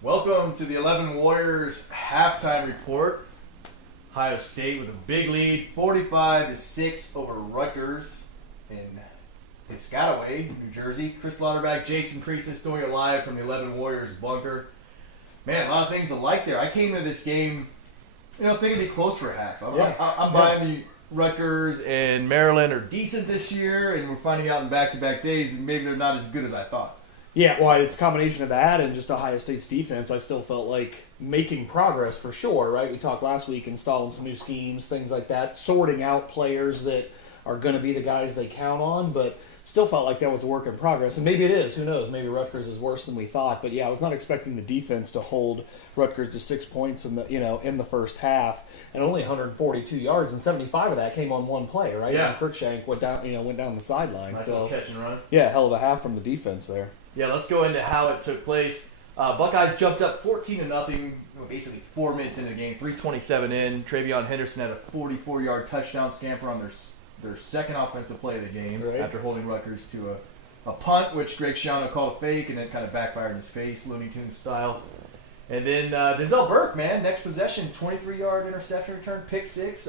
Welcome to the 11 Warriors halftime report. Ohio State with a big lead, 45-6 over Rutgers in Piscataway, New Jersey. Chris Lauderback, Jason Priest, doing it live from the 11 Warriors bunker. Man, a lot of things to like there. I came into this game, thinking it'd be close for a half. I'm buying the Rutgers and Maryland are decent this year, and we're finding out in back-to-back days that maybe they're not as good as I thought. Yeah, well, it's a combination of that and just Ohio State's defense. I still felt like making progress for sure, right? We talked last week installing some new schemes, things like that, sorting out players that are going to be the guys they count on, but still felt like that was a work in progress. And maybe it is. Who knows? Maybe Rutgers is worse than we thought. But, yeah, I was not expecting the defense to hold Rutgers to 6 points in the first half, and only 142 yards, and 75 of that came on one play, right? Yeah. And Cruikshank went down the sideline. Nice so little catch and run. Yeah, hell of a half from the defense there. Yeah, let's go into how it took place. Buckeyes jumped up 14-0, basically 4 minutes into the game, 3:27 in. Travion Henderson had a 44-yard touchdown scamper on their second offensive play of the game after holding Rutgers to a punt, which Greg Schiano called a fake, and then kind of backfired in his face, Looney Tunes style. And then Denzel Burke, man, next possession, 23-yard interception return, pick six.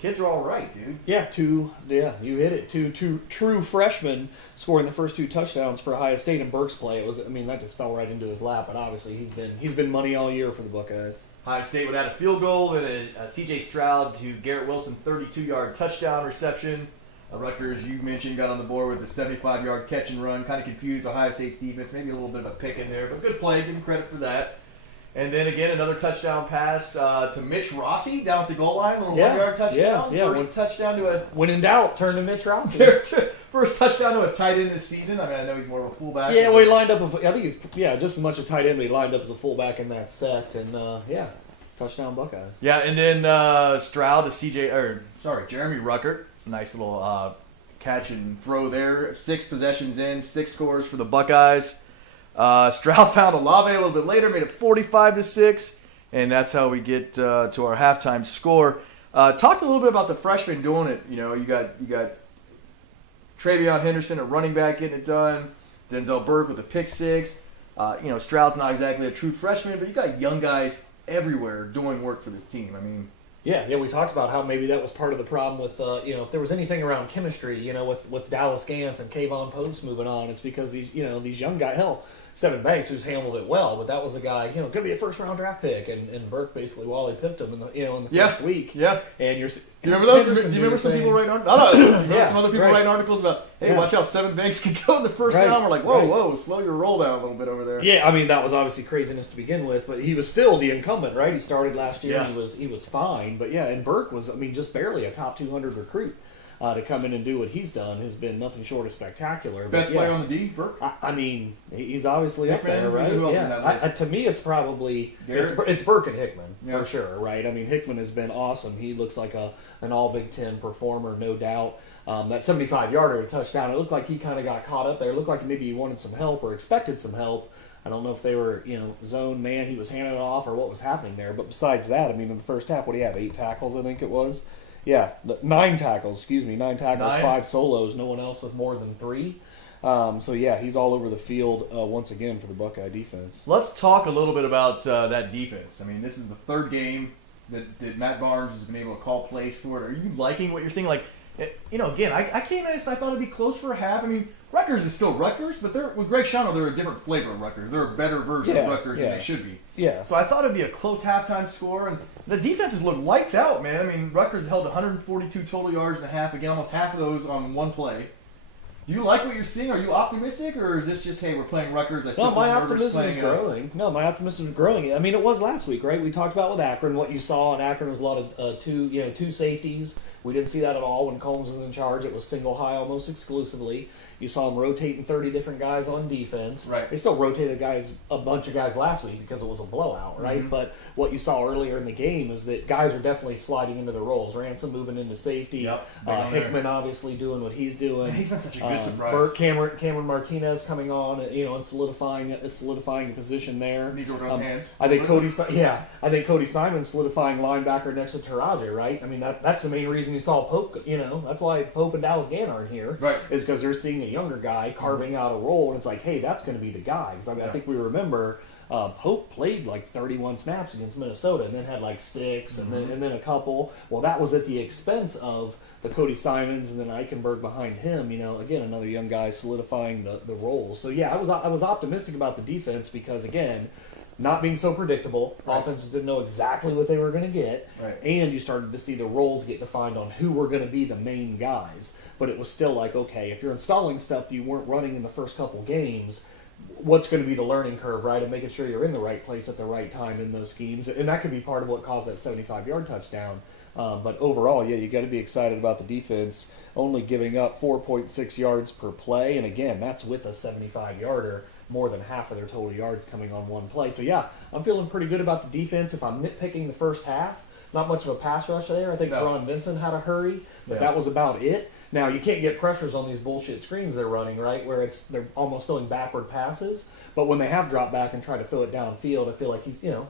Kids are all right, dude. Yeah, you hit it. Two true freshmen scoring the first two touchdowns for Ohio State in Burke's play. That just fell right into his lap. But obviously, he's been money all year for the Buckeyes. Ohio State would add a field goal and a C.J. Stroud to Garrett Wilson 32-yard touchdown reception. Rutgers, you mentioned, got on the board with a 75-yard catch and run. Kind of confused Ohio State's defense. Maybe a little bit of a pick in there, but good play. Give him credit for that. And then again, another touchdown pass to Mitch Rossi down at the goal line. A little 1-yard touchdown. First touchdown to a... When in doubt, turn to Mitch Rossi. First touchdown to a tight end this season. I mean, I know he's more of a fullback. Yeah, well, he lined up... I think he's just as much a tight end, but he lined up as a fullback in that set. And, touchdown Buckeyes. Yeah, and then Stroud to Jeremy Ruckert. Nice little catch and throw there. 6 possessions in, 6 scores for the Buckeyes. Stroud found Olave a little bit later, made it 45-6, and that's how we get to our halftime score. Talked a little bit about the freshmen doing it. You got Travion Henderson, a running back, getting it done. Denzel Burke with a pick six. Stroud's not exactly a true freshman, but you got young guys everywhere doing work for this team. I mean, yeah, we talked about how maybe that was part of the problem with, if there was anything around chemistry, with Dallas Gantz and Kayvon Post moving on, it's because these young guys, hell, Seven Banks, who's handled it well, but that was a guy, could be a first-round draft pick, and Burke basically Wally pipped him in the first week. Yeah. And do you remember those? Do you remember some people writing articles? Do you remember some other people writing articles about, hey, watch out, Seven Banks can go in the first round? We're like, whoa, slow your roll down a little bit over there. Yeah, I mean, that was obviously craziness to begin with, but he was still the incumbent, right? He started last year, and he was fine. But yeah, and Burke was, just barely a top 200 recruit. To come in and do what he's done has been nothing short of spectacular. Best player on the D, Burke? He's obviously up there, right? To me, it's probably it's Burke and Hickman, for sure, right? I mean, Hickman has been awesome. He looks like an all Big Ten performer, no doubt. That 75-yarder touchdown, it looked like he kind of got caught up there. It looked like maybe he wanted some help or expected some help. I don't know if they were, zone man, he was handing it off or what was happening there. But besides that, in the first half, what do you have, 8 tackles, I think it was? Yeah, 9 tackles, 5 solos, no one else with more than 3. He's all over the field once again for the Buckeye defense. Let's talk a little bit about that defense. I mean, this is the third game that Matt Barnes has been able to call plays for it. Are you liking what you're seeing? Like, again, I came in, I thought it'd be close for a half. I mean, Rutgers is still Rutgers, but with Greg Schiano, they're a different flavor of Rutgers. They're a better version of Rutgers than they should be. Yeah. So I thought it'd be a close halftime score, and the defenses look lights out, man. I mean, Rutgers held 142 total yards and a half, again, almost half of those on one play. Do you like what you're seeing? Are you optimistic, or is this just, hey, we're playing Rutgers? My optimism is growing. No, my optimism is growing. I mean, it was last week, right? We talked about with Akron what you saw, and Akron was a lot of two safeties. We didn't see that at all when Combs was in charge. It was single high almost exclusively. You saw him rotating 30 different guys on defense. Right. They still rotated a bunch of guys last week because it was a blowout, right? Mm-hmm. But what you saw earlier in the game is that guys are definitely sliding into their roles. Ransom moving into safety. Yep. Hickman obviously doing what he's doing. Man, he's been such a good surprise. Burke, Cameron Martinez coming on, and solidifying a position there. Needs to work on his hands. I think Cody Simon solidifying linebacker next to Taraji, right? I mean, that's the main reason reason you saw Pope, that's why Pope and Dallas Gann aren't here. Right. Is because they're seeing a younger guy carving out a role, and it's like, hey, that's going to be the guy. Because I think we remember Pope played like 31 snaps against Minnesota, and then had like 6, and then a couple. Well, that was at the expense of the Cody Simons and then Eichenberg behind him. Again, another young guy solidifying the role. So yeah, I was optimistic about the defense because again, not being so predictable. Right. Offenses didn't know exactly what they were going to get. Right. And you started to see the roles get defined on who were going to be the main guys. But it was still like, okay, if you're installing stuff that you weren't running in the first couple games, what's going to be the learning curve, right? And making sure you're in the right place at the right time in those schemes. And that could be part of what caused that 75-yard touchdown. But overall, yeah, you got to be excited about the defense only giving up 4.6 yards per play. And again, that's with a 75-yarder. More than half of their total yards coming on one play. So yeah, I'm feeling pretty good about the defense. If I'm nitpicking the first half, not much of a pass rush there. I think Ron Vincent had a hurry, but that was about it. Now you can't get pressures on these bullshit screens they're running, right? Where they're almost throwing backward passes. But when they have dropped back and tried to throw it downfield, I feel like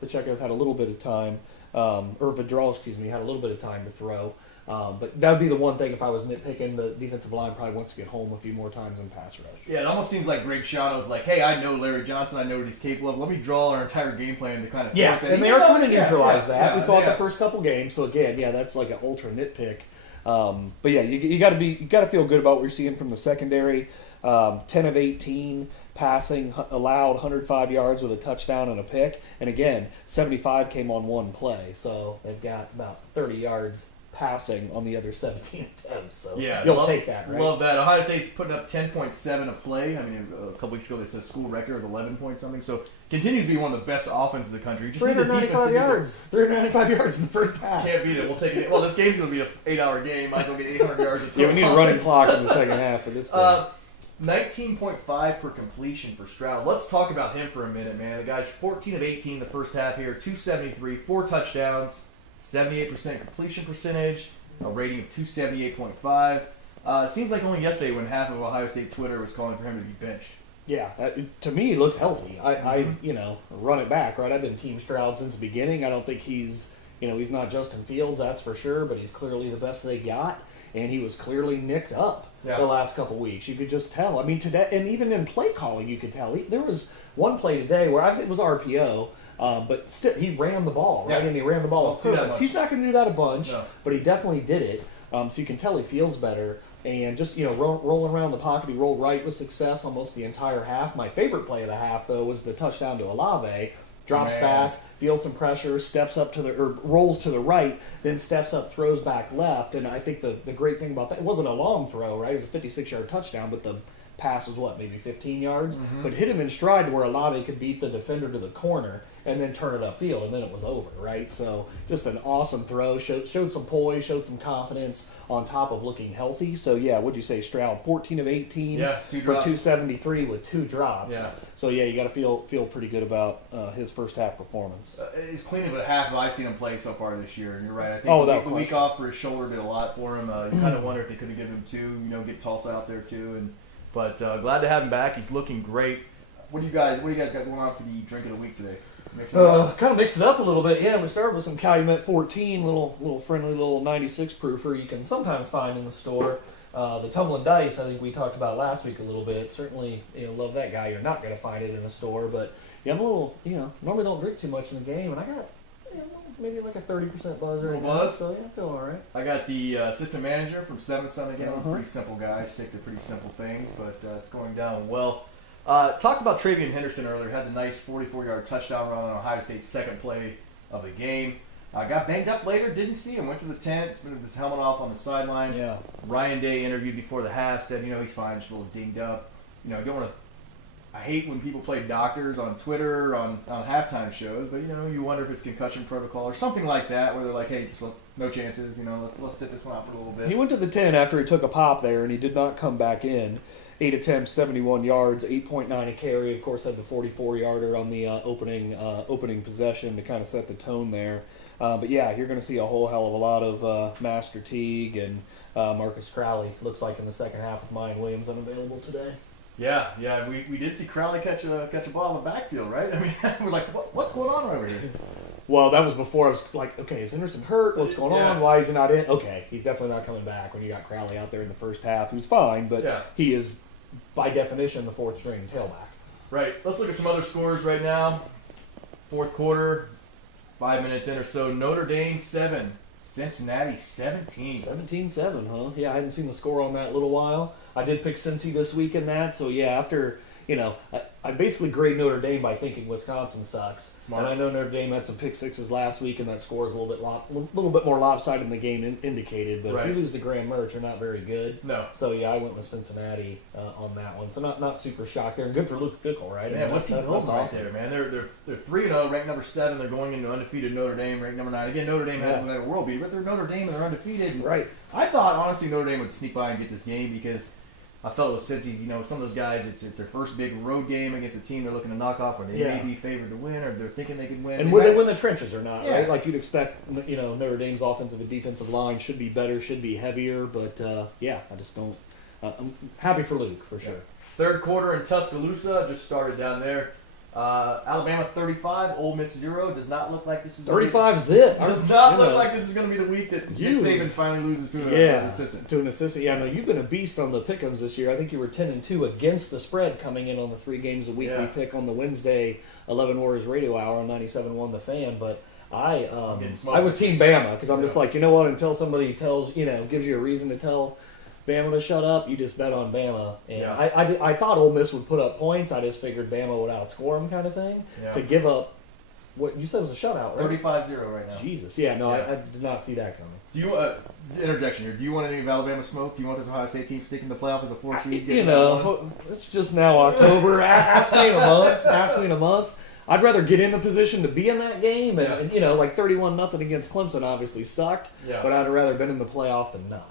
Pacheco's had a little bit of time, or Vidal, had a little bit of time to throw. But that would be the one thing if I was nitpicking. The defensive line probably wants to get home a few more times in pass rush. Yeah, it almost seems like Greg Schiano's like, hey, I know Larry Johnson, I know what he's capable of. Let me draw our entire game plan to kind of that. And they are trying to neutralize that. We saw it the first couple games. So again, that's like an ultra nitpick. But yeah, you got to feel good about what you're seeing from the secondary. 10 of 18 passing, allowed 105 yards with a touchdown and a pick. And again, 75 came on one play. So they've got about 30 yards passing on the other 17 attempts. So you'll take that, right? Love that. Ohio State's putting up 10.7 a play. I mean, a couple weeks ago they said school record of 11 point something. So continues to be one of the best offenses in the country. 395 yards. 395 yards in the first half. Can't beat it. We'll take it. Well, this game's going to be an 8-hour game. Might as well get 800 yards. Yeah, we need a running clock in the second half for this thing. 19.5 per completion for Stroud. Let's talk about him for a minute, man. The guy's 14 of 18 the first half here, 273, 4 touchdowns. 78% completion percentage, a rating of 278.5. Seems like only yesterday when half of Ohio State Twitter was calling for him to be benched. Yeah, to me he looks healthy. I run it back, right? I've been Team Stroud since the beginning. I don't think he's not Justin Fields, that's for sure, but he's clearly the best they got, and he was clearly nicked up the last couple weeks. You could just tell. I mean, today, and even in play calling, you could tell. There was one play today where it was RPO. But still, he ran the ball, right? And he ran the ball with purpose. He's not going to do that a bunch, but he definitely did it. So you can tell he feels better. And just, rolling around the pocket, he rolled right with success almost the entire half. My favorite play of the half, though, was the touchdown to Olave. Drops back, feels some pressure, steps up rolls to the right, then steps up, throws back left. And I think the great thing about that, it wasn't a long throw, right? It was a 56-yard touchdown, but the pass was maybe 15 yards? But hit him in stride to where Olave could beat the defender to the corner and then turn it upfield, and then it was over, right? So just an awesome throw, showed some poise, showed some confidence on top of looking healthy. So yeah, what'd you say, Stroud? 14 of 18 for 273 with 2 drops. Yeah. So yeah, you got to feel pretty good about his first half performance. It's clean about half of I've seen him play so far this year, and you're right. I think the week off for his shoulder did a lot for him. You kind of wonder if they could have given him 2, get Tulsa out there too. But glad to have him back. He's looking great. What do you guys got going on for the drink of the week today? Kind of mix it up a little bit. Yeah, we started with some Calumet 14, little friendly little 96 proofer you can sometimes find in the store. The Tumbling Dice, I think we talked about last week a little bit. Certainly, love that guy. You're not going to find it in the store, but I'm a little, normally don't drink too much in the game, and I got maybe like a 30% buzz right now. So yeah, I feel all right. I got the assistant manager from 7th Son again. I'm a pretty simple guy. Stick to pretty simple things, but it's going down well. Talked about Travion Henderson earlier. Had the nice 44-yard touchdown run on Ohio State's second play of the game. Got banged up later. Didn't see him. Went to the tent. Spent his helmet off on the sideline. Yeah. Ryan Day interviewed before the half. Said, he's fine. Just a little dinged up. I don't want to. I hate when people play doctors on Twitter on halftime shows, but you wonder if it's concussion protocol or something like that, where they're like, hey, just no chances. Let's sit this one out for a little bit. He went to the tent after he took a pop there, and he did not come back in. 8 attempts, 71 yards, 8.9 a carry. Of course, had the 44-yarder on the opening possession to kind of set the tone there. But yeah, you're going to see a whole hell of a lot of Master Teague and Marcus Crowley. Looks like in the second half with Mayan Williams unavailable today. Yeah, we did see Crowley catch a ball in the backfield, right? I mean, we're like, what's going on over here? Well, that was before I was like, okay, is Henderson hurt? What's going on? Why is he not in? Okay, he's definitely not coming back when you got Crowley out there in the first half, who's fine, but he is, by definition, the fourth string tailback. Right. Let's look at some other scores right now. Fourth quarter, 5 minutes in or so. Notre Dame 7, Cincinnati 17. 17-7, huh? Yeah, I hadn't seen the score on that in a little while. I did pick Cincy this week in that, so yeah, after... I basically grade Notre Dame by thinking Wisconsin sucks. Smart. And I know Notre Dame had some pick sixes last week, and that score is a little bit more lopsided than the game indicated. But if you lose to Graham Mertz, you're not very good. No. So yeah, I went with Cincinnati on that one. So not super shocked there. And good for Luke Fickell, right? Yeah, what's he doing right there, man? They're 3-0, ranked number 7. They're going into undefeated Notre Dame, ranked number 9. Again, Notre Dame hasn't had a world beat, but they're Notre Dame and they're undefeated. Right. I thought honestly Notre Dame would sneak by and get this game because I felt with Cincy, some of those guys, it's their first big road game against a team they're looking to knock off, or they may be favored to win, or they're thinking they could win. And will they win the trenches or not, right? Like you'd expect, Notre Dame's offensive and defensive line should be better, should be heavier, but I just don't. I'm happy for Luke, for sure. Third quarter in Tuscaloosa, just started down there. Alabama 35, Ole Miss 0. Does not look like this is 35 zip. Does not look like this is going to be the week that Nick Saban finally loses to an assistant. To an assistant. Yeah, no, you've been a beast on the pick'ems this year. I think you were 10-2 against the spread coming in on the 3 games a week we pick on the Wednesday 11 Warriors Radio Hour on 97.1 The Fan. But I was Team Bama because I'm just like, you know what? Until somebody tells, gives you a reason to tell Bama to shut up, you just bet on Bama. And I thought Ole Miss would put up points. I just figured Bama would outscore them kind of thing. Yeah. To give up, what you said was a shutout, right? 35-0 right now. Jesus. Yeah, no, I did not see that coming. Do you, interjection here, do you want any of Alabama smoke? Do you want this Ohio State team sticking in the playoff as a 4 seed? It's just now October. Ask me in a month. I'd rather get in the position to be in that game. And 31-0 against Clemson obviously sucked. Yeah. But I'd rather been in the playoff than not.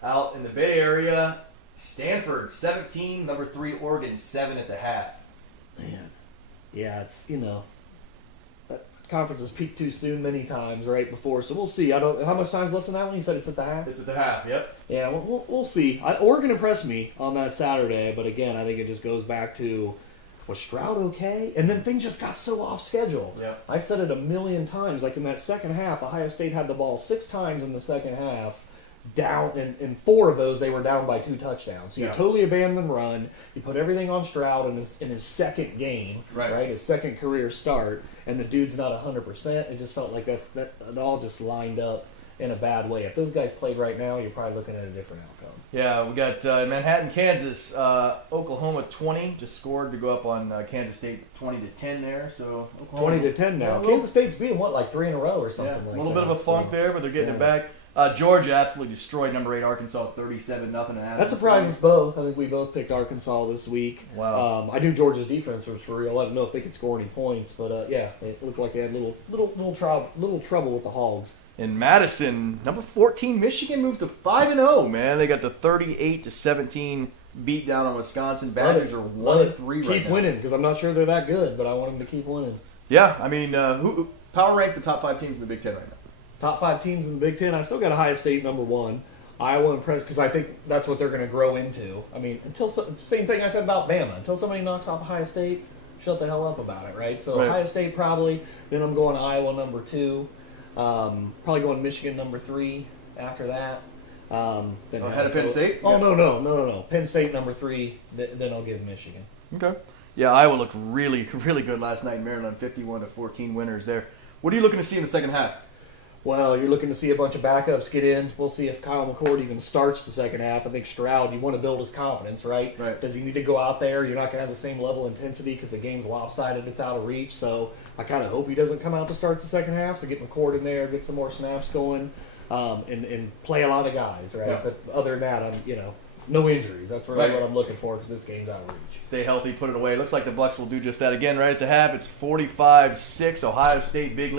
Out in the Bay Area, Stanford 17, number 3 Oregon 7 at the half. Man, yeah, it's that conference has peaked too soon many times right before, so we'll see. How much time's left in that one? You said it's at the half. It's at the half. Yep. Yeah, we'll see. Oregon impressed me on that Saturday, but again, I think it just goes back to was Stroud okay? And then things just got so off schedule. Yep. I said it a million times. Like in that second half, Ohio State had the ball 6 times in the second half. Down in 4 of those, they were down by 2 touchdowns. So you totally abandoned the run. You put everything on Stroud in his second game, right? His second career start, and the dude's not 100%. It just felt like that it all just lined up in a bad way. If those guys played right now, you're probably looking at a different outcome. Yeah, we got Manhattan, Kansas, Oklahoma 20 just scored to go up on Kansas State 20-10 there. So 20-10 now. Kansas State's beating 3 in a row or something like that. A little bit of a funk there, but they're getting it back. Georgia absolutely destroyed number 8 Arkansas 37-0. That surprises us both. I think we both picked Arkansas this week. Wow. I knew Georgia's defense was for real. I didn't know if they could score any points, but it looked like they had little trouble with the Hogs. In Madison, number 14 Michigan moves to 5-0. Man, they got the 38-17 beat down on Wisconsin. Badgers are 1-3 right now. Keep winning because I'm not sure they're that good, but I want them to keep winning. Yeah, I mean, who power rank the top 5 teams in the Big Ten right now? Top 5 teams in the Big Ten. I still got Ohio State number 1. Iowa impressed because I think that's what they're going to grow into. I mean, same thing I said about Bama. Until somebody knocks off Ohio State, shut the hell up about it, right? So Ohio State probably. Then I'm going Iowa number 2. Probably going Michigan number 3 after that. Ahead of Penn State? Oh, no. Penn State number 3. Then I'll give Michigan. Okay. Yeah, Iowa looked really, really good last night in Maryland. 51-14 winners there. What are you looking to see in the second half? Well, you're looking to see a bunch of backups get in. We'll see if Kyle McCord even starts the second half. I think Stroud, you want to build his confidence, right? Does he need to go out there? You're not going to have the same level of intensity because the game's lopsided. It's out of reach. So I kind of hope he doesn't come out to start the second half. So get McCord in there, get some more snaps going, and play a lot of guys, right? Yeah. But other than that, no injuries. That's really what I'm looking for because this game's out of reach. Stay healthy, put it away. Looks like the Bucs will do just that again right at the half. It's 45-6, Ohio State big lead.